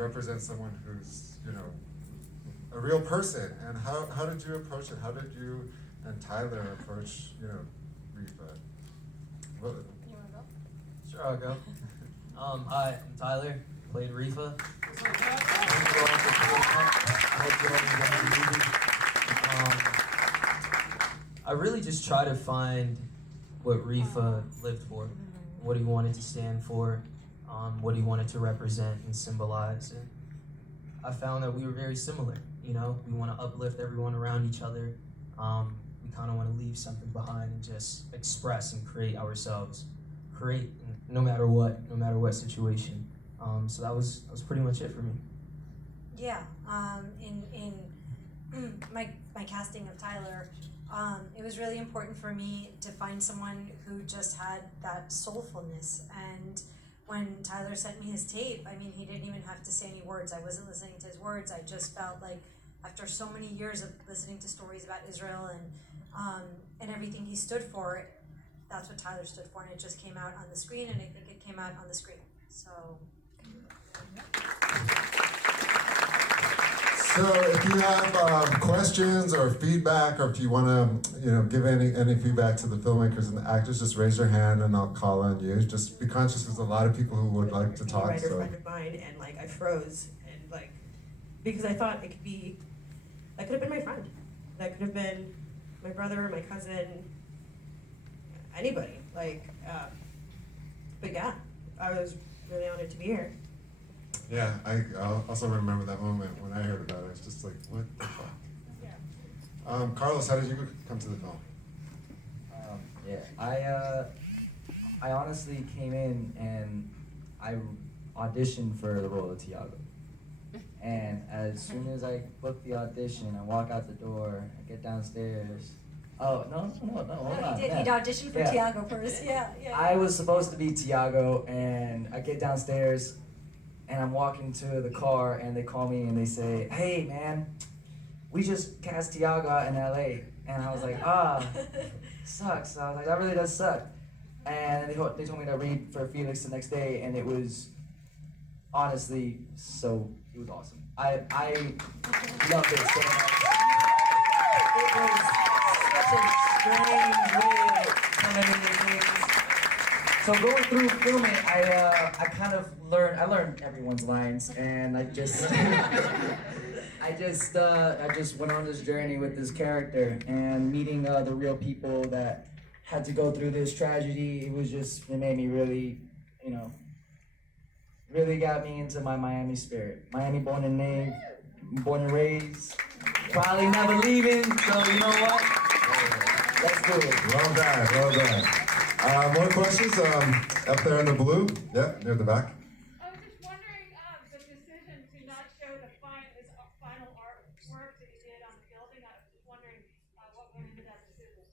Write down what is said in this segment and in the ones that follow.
represent someone who's, you know, a real person. And how did you approach it? How did you and Tyler approach, you know, Reefa? Well, You wanna go? Sure, I'll go. Hi, I'm Tyler, played Reefa. I really just try to find what Reefa lived for, what he wanted to stand for, what he wanted to represent and symbolize. And I found that we were very similar. You know, we want to uplift everyone around each other. We kind of want to leave something behind and just express and create ourselves. Create no matter what situation. So that was pretty much it for me. Yeah, in my casting of Tyler, it was really important for me to find someone who just had that soulfulness. And when Tyler sent me his tape, I mean, he didn't even have to say any words. I wasn't listening to his words. I just felt like after so many years of listening to stories about Israel and everything he stood for, that's what Tyler stood for, and it just came out on the screen, and I think it came out on the screen. So if you have questions or feedback, or if you want to, you know, give any feedback to the filmmakers and the actors, just raise your hand and I'll call on you. Just be conscious, there's a lot of people who would like to talk. A writer friend of mine, and like I froze, and like because I thought it could be, that could have been my friend, that could have been my brother, my cousin, anybody. Like, but yeah, I was really honored to be here. Yeah, I also remember that moment when I heard about it. It's just like, what the fuck? yeah. Carlos, how did you come to the film? I honestly came in and I auditioned for the role of Tiago. And as soon as I booked the audition, I walk out the door, I get downstairs. Oh, no, hold on. He did. He'd auditioned for Tiago first. Yeah. I was supposed to be Tiago, and I get downstairs, and I'm walking to the car, and they call me and they say, "Hey, man, we just cast Tiago out in LA." And I was like, sucks. So I was like, that really does suck. And they told me to read for Felix the next day, and it was honestly it was awesome. I loved it so much. It was such a strange way of coming into things. So going through filming, I kind of learned everyone's lines, and I just went on this journey with this character and meeting the real people that had to go through this tragedy. It made me really, really got me into my Miami spirit. Miami born and raised, probably never leaving, so you know what? Let's do it. Well done. More questions? Up there in the blue? Yep, near the back. I was just wondering the decision to not show the final artwork that you did on the building. I was just wondering what went into that decision.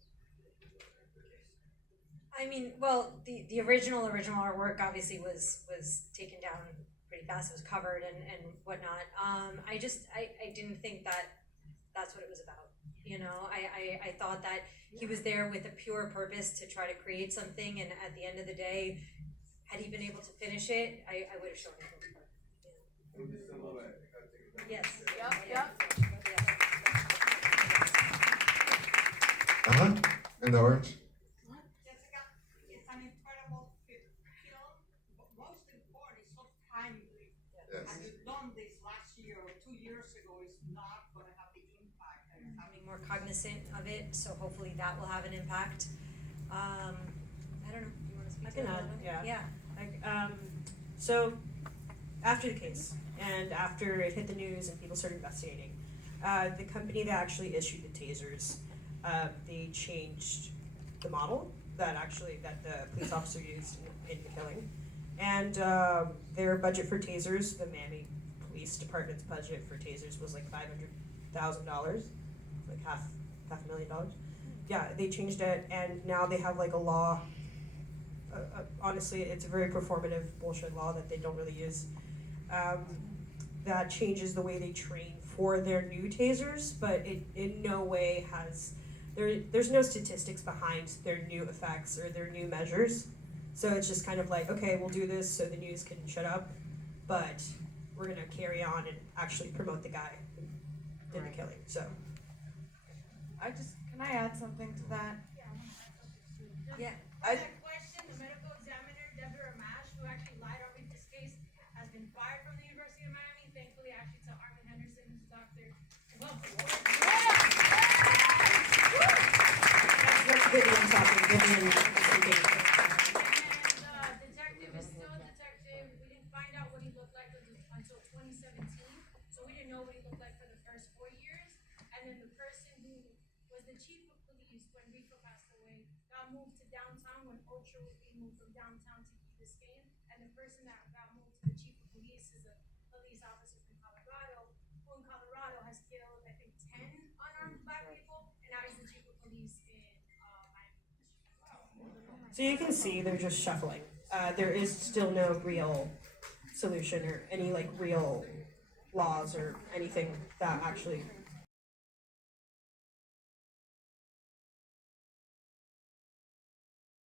I mean, well, the original artwork obviously was taken down pretty fast. It was covered and whatnot. I didn't think that's what it was about. You know, I thought that he was there with a pure purpose to try to create something, and at the end of the day, had he been able to finish it, I would have shown him. Yes. Yep. In the orange. Jessica, it's an incredible film. Most important, it's so timely. Yes. Had you done this last year or 2 years ago, it's not going to have the impact that it's having. More cognizant of it, so hopefully that will have an impact. I don't know. You want to speak I to can that? add, yeah. Yeah. So after the case and after it hit the news and people started investigating, the company that actually issued the tasers, they changed the model that the police officer used in the killing. And their budget for tasers, the Miami Police Department's budget for tasers was like $500,000, like half $500,000. Yeah, they changed it, and now they have like a law. Honestly, it's a very performative bullshit law that they don't really use. That changes the way they train for their new tasers, but it in no way has. There's no statistics behind their new effects or their new measures. So it's just kind of like, okay, we'll do this so the news can shut up, but we're gonna carry on and actually promote the guy who did the killing. So Can I add something to that? Yeah. That question, the medical examiner, Deborah Mash, who actually lied on this case, has been fired from the University of Miami. Thankfully, actually, to Armin Henderson, who's a doctor. Well, that's Vivian talking. Vivian speaking. and detective is still a detective. We didn't find out what he looked like until 2017, so we didn't know what he looked like for the first 4 years. And then the person who was the chief of police when Reefa passed away got moved to downtown when Ultra was being moved from downtown to Key Biscayne. And the person that got moved to the chief of police is a police officer from Colorado, who in Colorado has killed, I think, 10 unarmed black people, and now he's the chief of police in Miami. So you can see they're just shuffling. There is still no real solution or any like real laws or anything that actually